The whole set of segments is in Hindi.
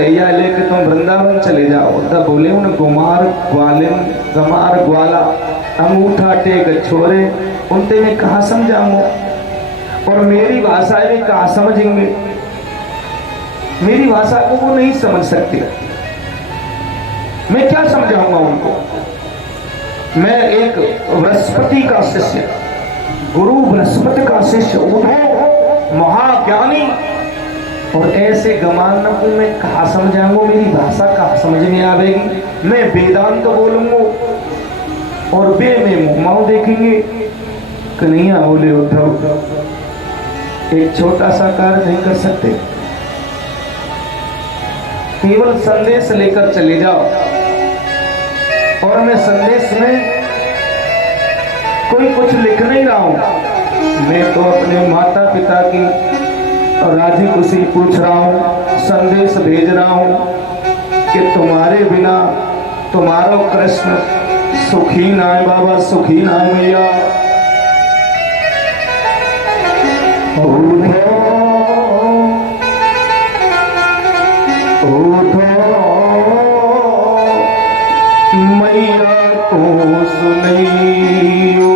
या लेके तुम वृंदावन चले जाओ। तब बोले उन गुमार ग्वालिन गमार ग्वाला अंगूठा टेक छोरे उनते मैं कहाँ समझाऊं, और मेरी भाषा में कहाँ समझेंगे, मेरी भाषा को वो नहीं समझ सकते, मैं क्या समझाऊंगा उनको। मैं एक बृहस्पति का शिष्य, गुरु बृहस्पति का शिष्य, उद्धव महाज्ञानी, और ऐसे गमान को मैं कहा समझाऊंगा, मेरी भाषा कहा समझ में आवेगी। मैं वेदांत तो बोलूंगा और वे में मुंह देखेंगे। कन्हैया बोले उद्धव एक छोटा सा कार्य नहीं कर सकते, केवल संदेश लेकर चले जाओ, और मैं संदेश में कोई कुछ लिख नहीं रहा हूं, मैं तो अपने माता पिता की राजी खुशी पूछ रहा हूं, संदेश भेज रहा हूं कि तुम्हारे बिना तुम्हारा कृष्ण सुखी ना है बाबा, सुखी ना है भैया। मैया को सुनियो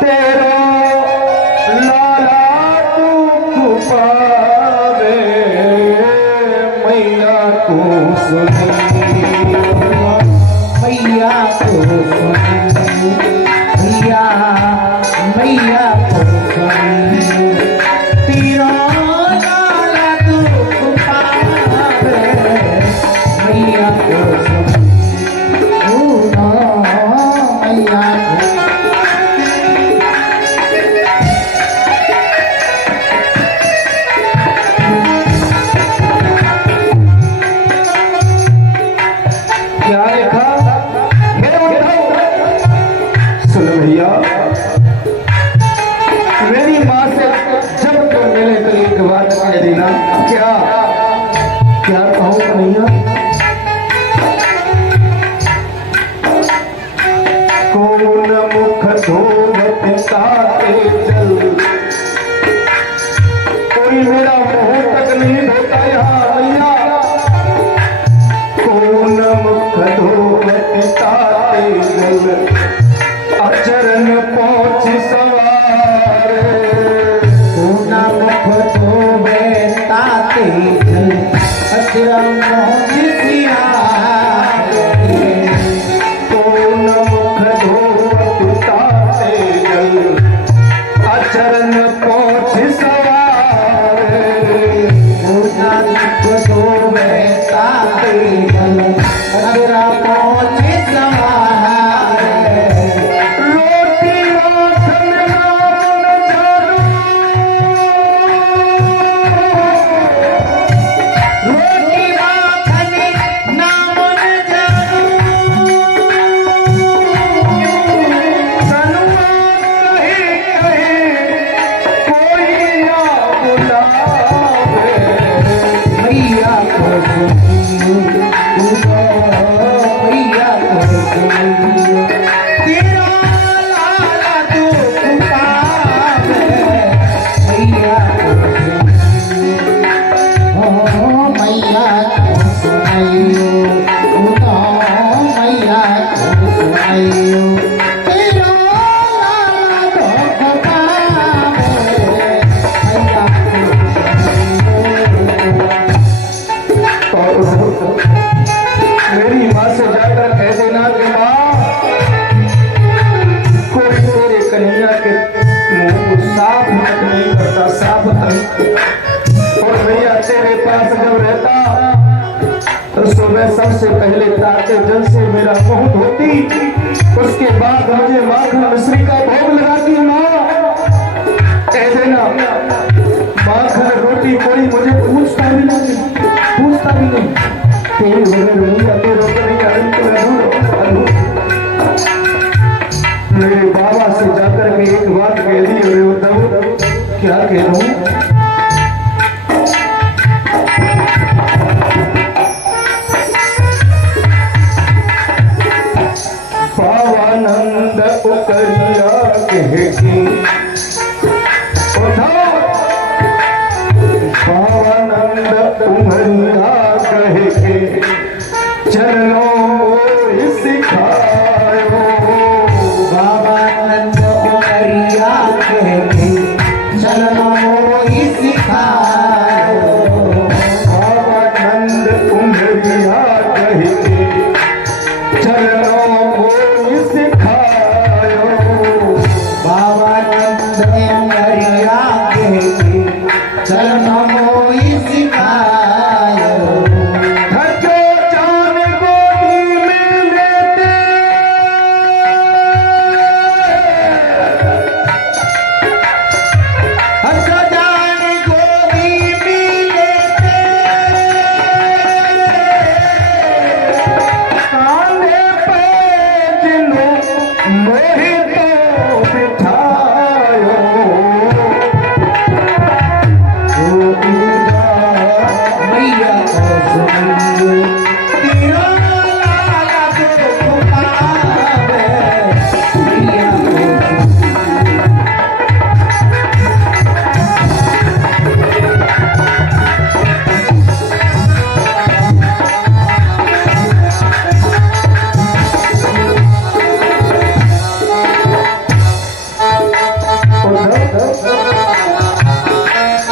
तेरा लाला तू पावे, मैया को सुनियो, मैया को सुनियो भैया, मैया को सुनियो तेरा लाला तू पावे, मैया को सुनियो मैया को। क्या लिखा? सुन भैया, मेरी माँ से जब तुम मिले तो एक बात कह देना। क्या क्या कहूँ कन्हैया? कौन मुख धोवत ताते जल, कोई मेरा मुंह तक नहीं धोता यहाँ भैया। कौन मुख धोवत ताते जल, अचरन पहुँच सवारे, कौन मुख धोवे ताते जल, अचरन पहुँच सियारे। कौन मुख धोवत ताते जल, अचरन पहुँच सवारे, कौन मुख धोवे ताते जल, अचरन पहुँच सवारे। रोटी माखन नाम जानू, रोटी माखन नाम न जानू, सनुआ कहीं कहीं कोई ना बुलावे, मैया को सुनियो मैया को सुनियो तेरा लाला दुख पावे, मैया को सुनियो मैया को सुनियो मैया को सुनियो तेरा लाला दुख पावे, मैया को सुनियो। मेरी माँ से जाकर कह देना कि माँ कोई तेरे कन्हैया के मुंह को साफ तक नहीं करता, साफ तक। और भैया तेरे पास जब रहता तो सुबह सबसे पहले ताते जल से मेरा मुंह धोती, उसके बाद मुझे माखन मिश्री का भोग लगाती। माँ कह देना माखन रोटी कोई मुझे पूछता भी नहीं, पूछता भी नहीं। तेरे बगैर मुझे तेरे नहीं मेरे बाबा से जाकर के एक बात कह दी। अरे उद्धव क्या कह दूं? पावानंद उकरिया कह की उद्धव सुनाइयो तेरा लाला जो पुकारे मैया को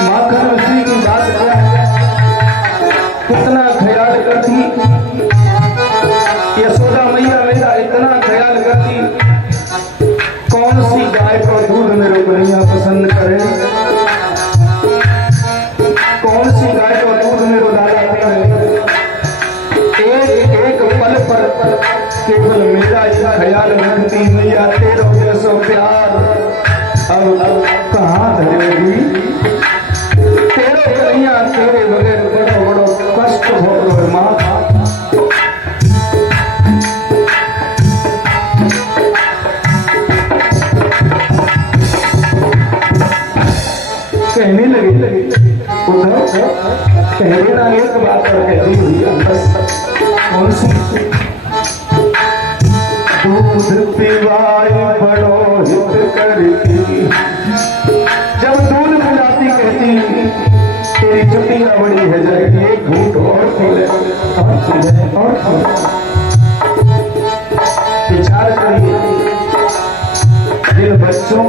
माखन ऋषि की बात क्या है, कितना ख्याल करती यशोदा मैया मेरा, इतना ख्याल करती। कौन सी गाय को दूध में रुकनिया पसंद करे, कौन सी गाय को दूध में रुला जाती है। एक एक पल पर केवल मेरा ही ख्याल रखती मैया, तेरो जैसो प्यार अब कहाँ धरेगी। तेरे कन्हैया तेरे बगैर बड़ो बड़ो कष्ट हो रहे माँ। कहने लगी उधर कहने ना एक बात और कहती हुई बस कौन सी, दूध पिवाई बड़ो हित करती। जब दूध पिलाती कहती तेरी चुटिया बड़ी है जाएगी, एक घूंट और पी ले और पी ले और पी ले। विचार करिए, जिन बच्चों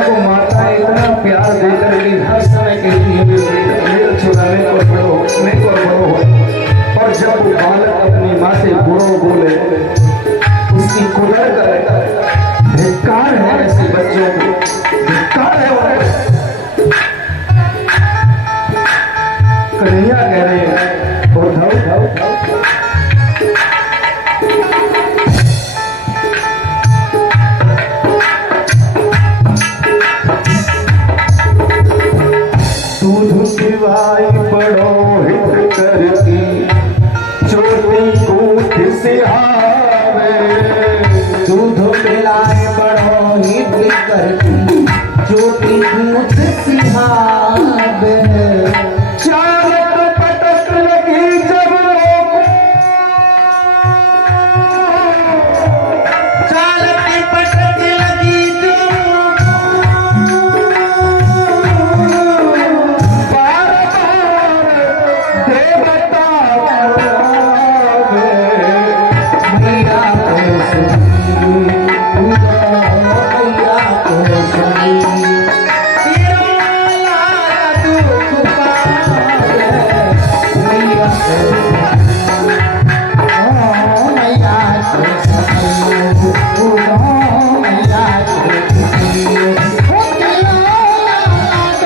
को माता इतना प्यार देकर भी हर समय कहती है मेरे छुड़ाने और बड़ो होने को बड़ो हो, और जब वो बालक अपनी माँ से बुरो बोले उसकी कुदर करे, धिक्कार है ऐसे बच्चों को, धिक्कार है। कन्हैया कह रहे हैं उद्धव दूध पिवाई बड़ो हित करती, चोटी कूट से आवे। दूध पिलाए बड़ो हित करती चोटी दूध सिहावे। चालक पटक लगी जब लोगों, चालक पटक लगी जो बार बार देवता बुलावे। मैया को सुनी मैया को सुनी तेरा लाला दुख पावे मैया को मैया को सुनी मैया को सुनी तेरा लाला दुख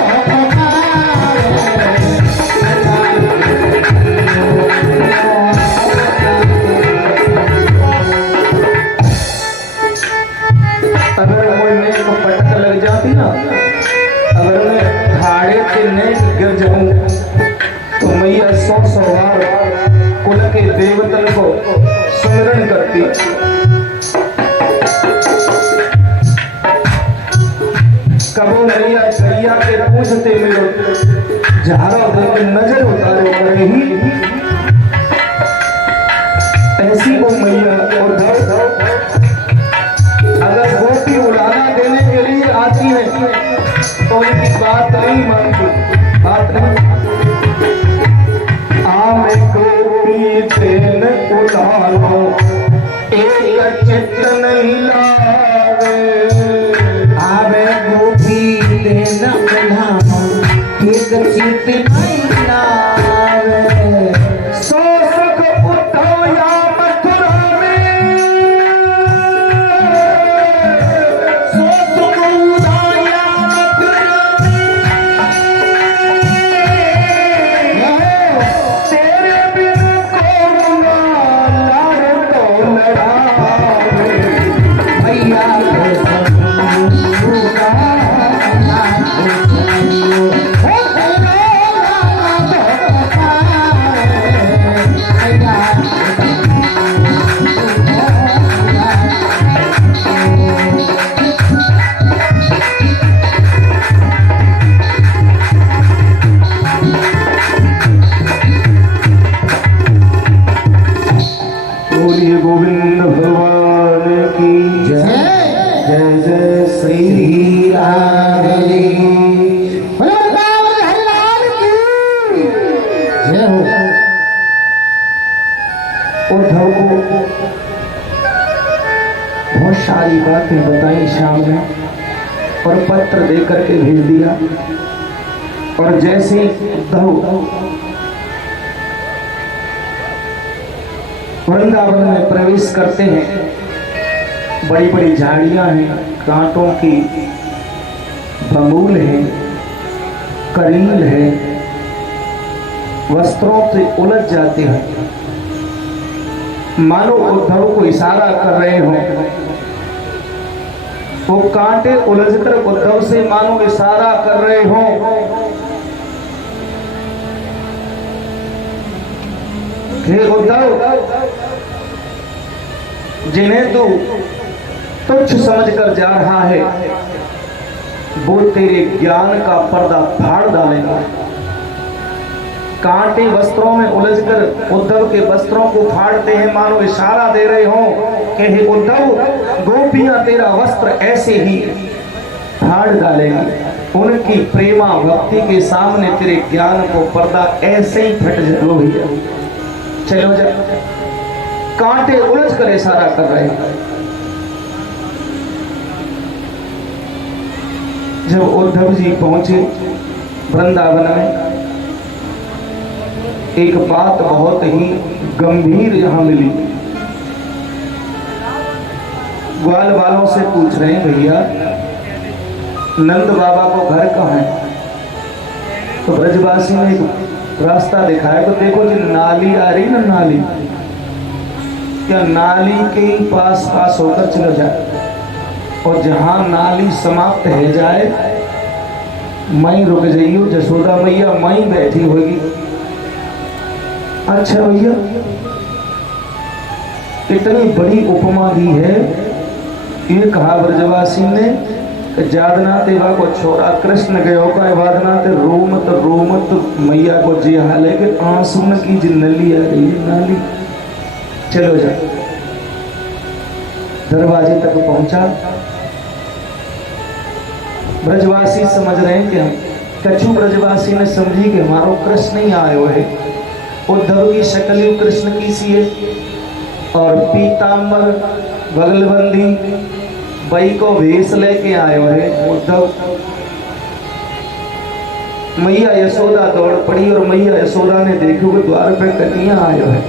अगर कोई नेक पटक लग जाती ना, अगर मैं खाड़े के नेक गिर जाऊं तो मैया 100 बार कुल के देवतन को सुमिरन करती। कबो मैया गैया के पूछते मेरो झारा देकर नजर उतारो करे ही, ऐसी वो मैया उद्धव अगर गोपी उड़ाना देने के लिए आती है तो उनकी बात नहीं मानती, बात नहीं। आमे गोपी देन उड़ानो एक चित्त नहीं लावे। आवे गोपी देन उड़ानो एक चित्त नहीं लावे। सो सुख उद्धव या मथुरा में, सो सुख उद्धव या मथुरा में। तेरे बिन कौन लाड़ तो लड़ावे। मैया को सुना मैया को सुनियो। ओ तेरा लाला जय हो। उद्धव को बहुत सारी बातें बताई श्याम ने और पत्र दे करके भेज दिया। और जैसे उद्धव वृंदावन में प्रवेश करते हैं, बड़ी बड़ी झाड़ियां हैं, कांटों की बबूल है, करील है, वस्त्रों से उलझ जाते हैं, मानो उद्धव को इशारा कर रहे हो। वो कांटे उलझकर उद्धव से मानो इशारा कर रहे हो। हे उद्धव, जिन्हें तू तुच्छ समझकर जा रहा है, वो तेरे ज्ञान का पर्दा फाड़ डालेगा। कांटे वस्त्रों में उलझकर उद्धव के वस्त्रों को फाड़ते हैं, मानो इशारा दे रहे हो कि हे उद्धव, गोपियां तेरा वस्त्र ऐसे ही फाड़ डालेंगी। उनकी प्रेमा भक्ति के सामने तेरे ज्ञान को पर्दा ऐसे ही फट जाओ। भैया चलो जा। कांटे उलझ कर इशारा कर रहे हैं। जब उद्धव जी पहुंचे वृंदावन में, एक बात बहुत ही गंभीर यहां मिली। ग्वाल वालों से पूछ रहे हैं, भैया नंद बाबा को घर कहाँ है? तो ब्रजवासी ने रास्ता दिखाया, तो देखो जी नाली आ रही ना, नाली, क्या नाली के पास पास होकर चलो जाए, और जहां नाली समाप्त है जाए मई रुक जाइयो, जसोदा मैया मई बैठी होगी। अच्छा भैया, इतनी बड़ी उपमा दी है। ये कहा ब्रजवासी ने, जादना तेवा को छोड़ा कृष्ण गयो का वादना ते रोमत मैया को जे हाले के आंसू की जिन्नली आ रही है, नाली। चलो जा। दरवाजे तक पहुंचा। ब्रजवासी समझ रहे हैं कि कछु ब्रजवासी ने समझी कि हमारो कृष्ण ही आयो है। उद्धव की शक्ल कृष्ण की सी है, और पीतांबर बगलबंदी बई को भेष लेके आयो है उद्धव। मैया यशोदा दौड़ पड़ी, और मैया यशोदा ने देखो कि द्वार पे कन्हैया आयो है।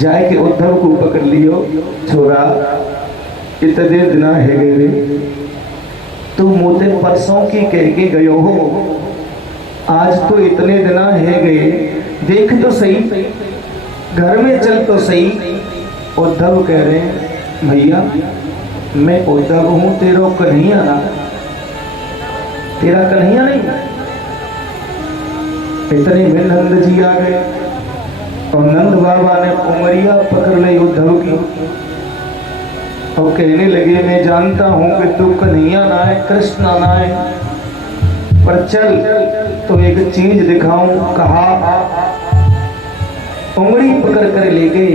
जाए के उद्धव को पकड़ लियो, छोरा इतने दिन है गए, तू मोते परसों की कह के गयो हो, आज तो इतने दिन है गए, देख तो सही, घर में चल तो सही। उद्धव कह रहे हैं, भैया मैं उद्धव हूं, तेरा कन्हैया ना, तेरा कन्हैया नहीं। इतने में नंद जी आ गए, और नंद बाबा ने उमरिया पकड़ ली उद्धव की, और कहने लगे, मैं जानता हूं कि तू कन्हैया ना है, कृष्ण ना है, पर चल तो एक चीज दिखाऊं। कहा, उंगली पकड़ कर ले गए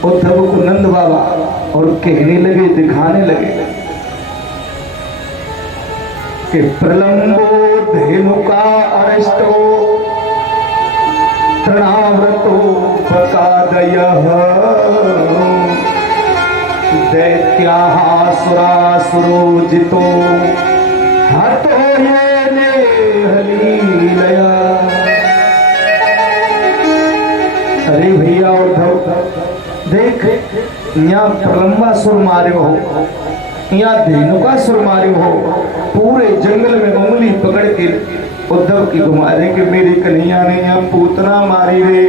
उद्धव को नंद बाबा, और कहने लगे, दिखाने लगे कि प्रलंबो धेनुका अरिष्टो तृणाव्रतो बकादयः दैत्याः सुरासुरोजितो हतो येने हलीलया। अरे भैया उद्धव देख, यहाँ प्रलंबा सुर मारे हो, यहाँ धेनुका सुर मारे हो, पूरे जंगल में उंगली पकड़ के उद्धव की घुमा रहे कि मेरी कन्हैया ने यहाँ पूतना मारी रे,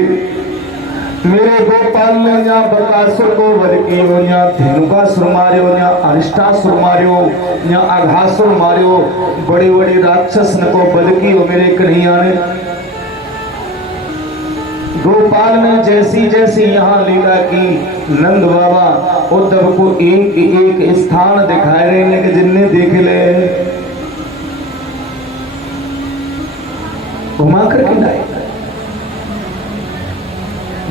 मेरे गोपाल ने यहाँ बकासुर को वध की हो, यहाँ धेनुकासुर मारे हो, यहाँ अरिष्टासुर मारे हो, यहाँ अघासुर मारे हो, बड़ी बड़ी राक्षस ने को वध की हो मेरे कन्हैया ने। गोपाल ने जैसी जैसी यहाँ लीला की, नंद बाबा उद्धव को एक एक स्थान दिखाए रहे हैं कि जिनने देख ले, घुमा कर खिलाए।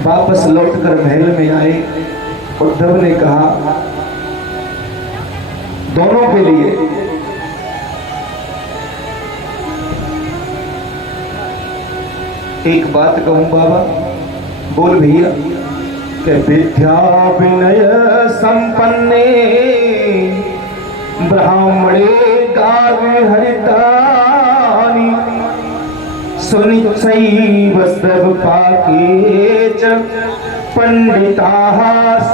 वापस लौटकर महल में आए। उद्धव ने कहा, दोनों के लिए एक बात कहूं बाबा, बोल भैया, कि विद्या विनय संपन्ने ब्राह्मणे गावे हरितानि सुनिश्चैव सब पाके च पंडिताः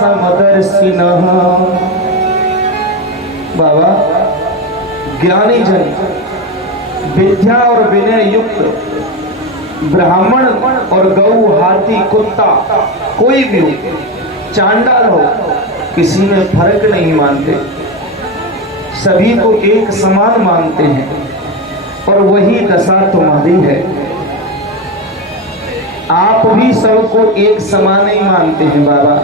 समदर्शिनः। बाबा, ज्ञानी जन विद्या और विनय युक्त ब्राह्मण और गऊ, हाथी, कुत्ता, कोई भी हो, चांडाल हो, किसी में फर्क नहीं मानते, सभी को एक समान मानते हैं। और वही दशा तुम्हारी है, आप भी सबको एक समान ही मानते हैं। बाबा,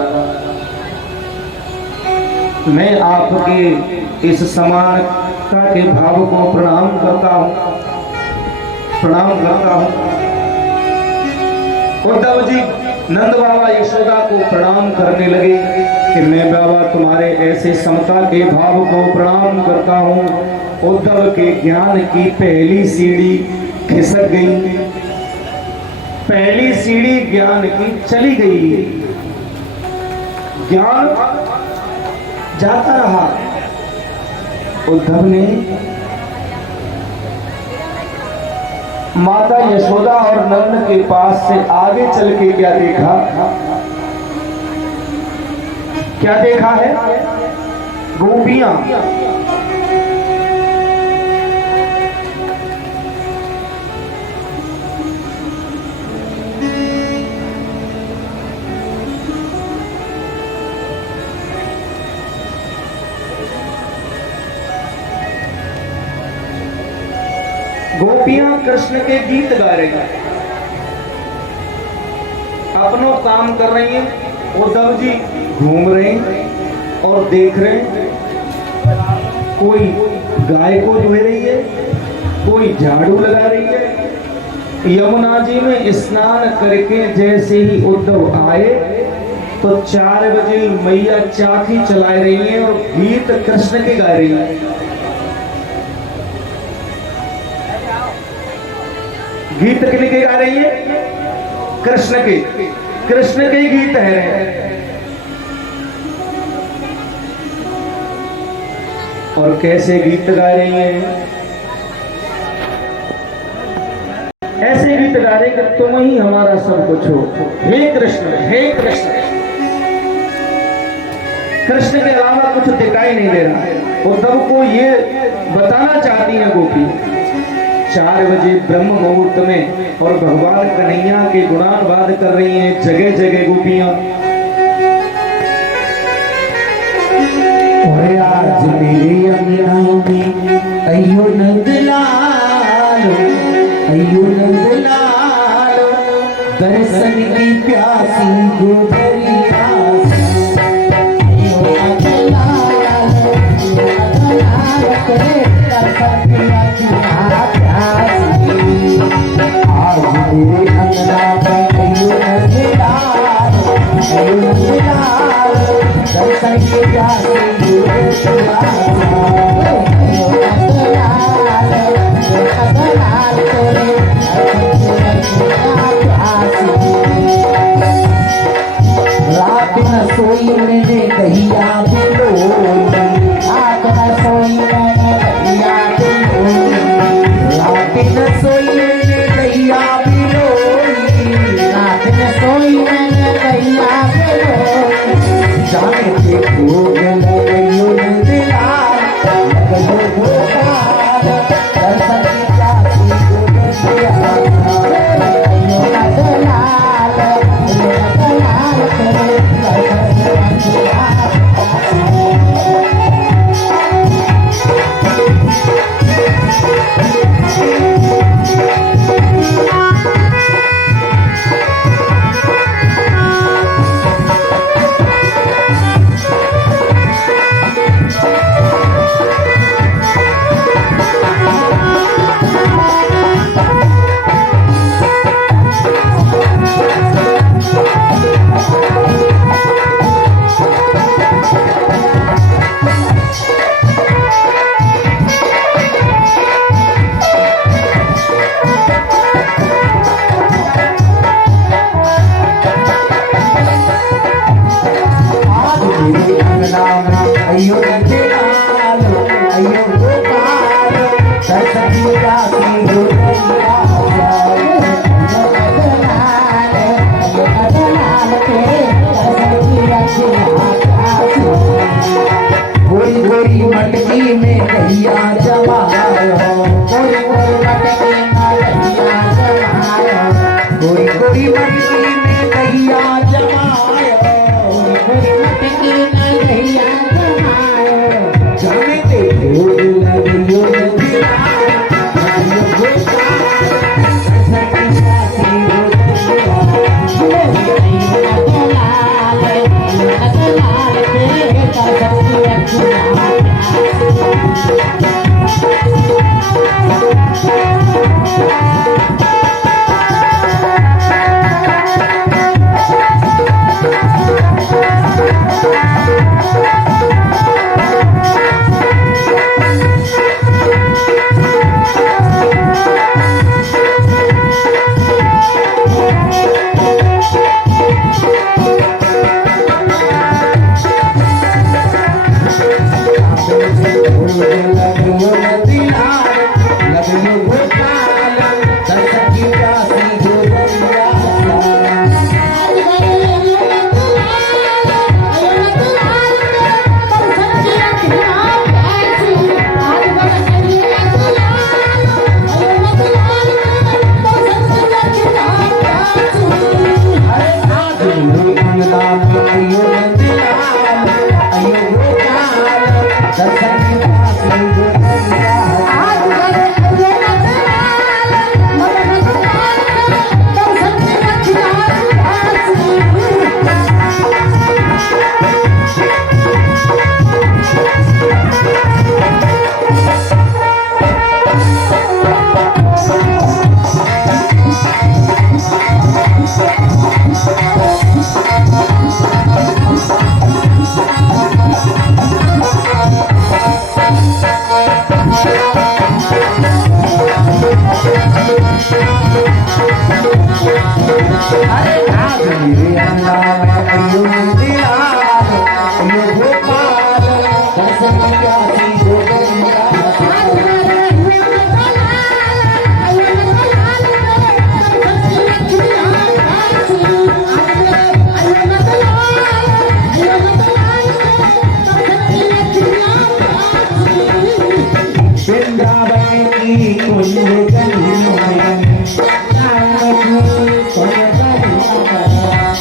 मैं आपके इस समानता के भाव को प्रणाम करता हूं, प्रणाम करता हूं। उद्धव जी नंद बाबा यशोदा को प्रणाम करने लगे कि मैं बाबा तुम्हारे ऐसे समता के भाव को प्रणाम करता हूँ। उद्धव के ज्ञान की पहली सीढ़ी खिसक गई, पहली सीढ़ी ज्ञान की चली गई, ज्ञान जाता रहा। उद्धव ने माता यशोदा और नंद के पास से आगे चल के क्या देखा, क्या देखा है? गोपियां गोपियां कृष्ण के गीत गा रही हैं, अपनों काम कर रही हैं। उद्धव जी घूम रहे हैं और देख रहे हैं, कोई गाय को धो रही है, कोई झाड़ू लगा रही है। यमुना जी में स्नान करके जैसे ही उद्धव आए तो 4 बजे मैया चाकी चला रही हैं और गीत कृष्ण के गा रही हैं। गीत किनके गा रही है? कृष्ण के, कृष्ण के गीत है। और कैसे गीत गा रही हैं? ऐसे गीत गा रहे कि तुम ही हमारा सब कुछ हो, हे कृष्ण, हे कृष्ण। कृष्ण के अलावा कुछ दिखाई नहीं दे रहा। उद्धव को ये बताना चाहती है गोपी। 4 बजे ब्रह्म मुहूर्त में और भगवान कन्हैया के गुणानुवाद कर रही हैं जगह जगह गोपियां। और आज मेरे अंगना में अयो नंदलाल, अयो नंदलाल, दर्शन की प्यासी गोधरी रात न सोई मैंने कहिया बिलो, रात न सोई मैंने कहिया बिलो, रात न सोई मैंने कहिया बिलो, रात न सोई मैंने कहिया बिलो। जाने के भोग लगयो नंदलाल, लगयो भोगाल, दर्शन की प्यासी गोधरिया। अयो नंदलाल, अयो नंदलाल, तेरे दर्शन की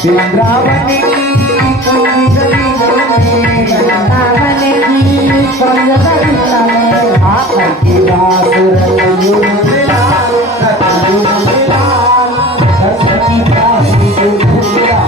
वृंदावन की कुंजरी वृंदावन की कुंजरी आकर के दास रतयुग मिलाल रतयुग मिलाल सरस्वती दासी गुरुला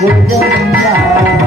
Govinda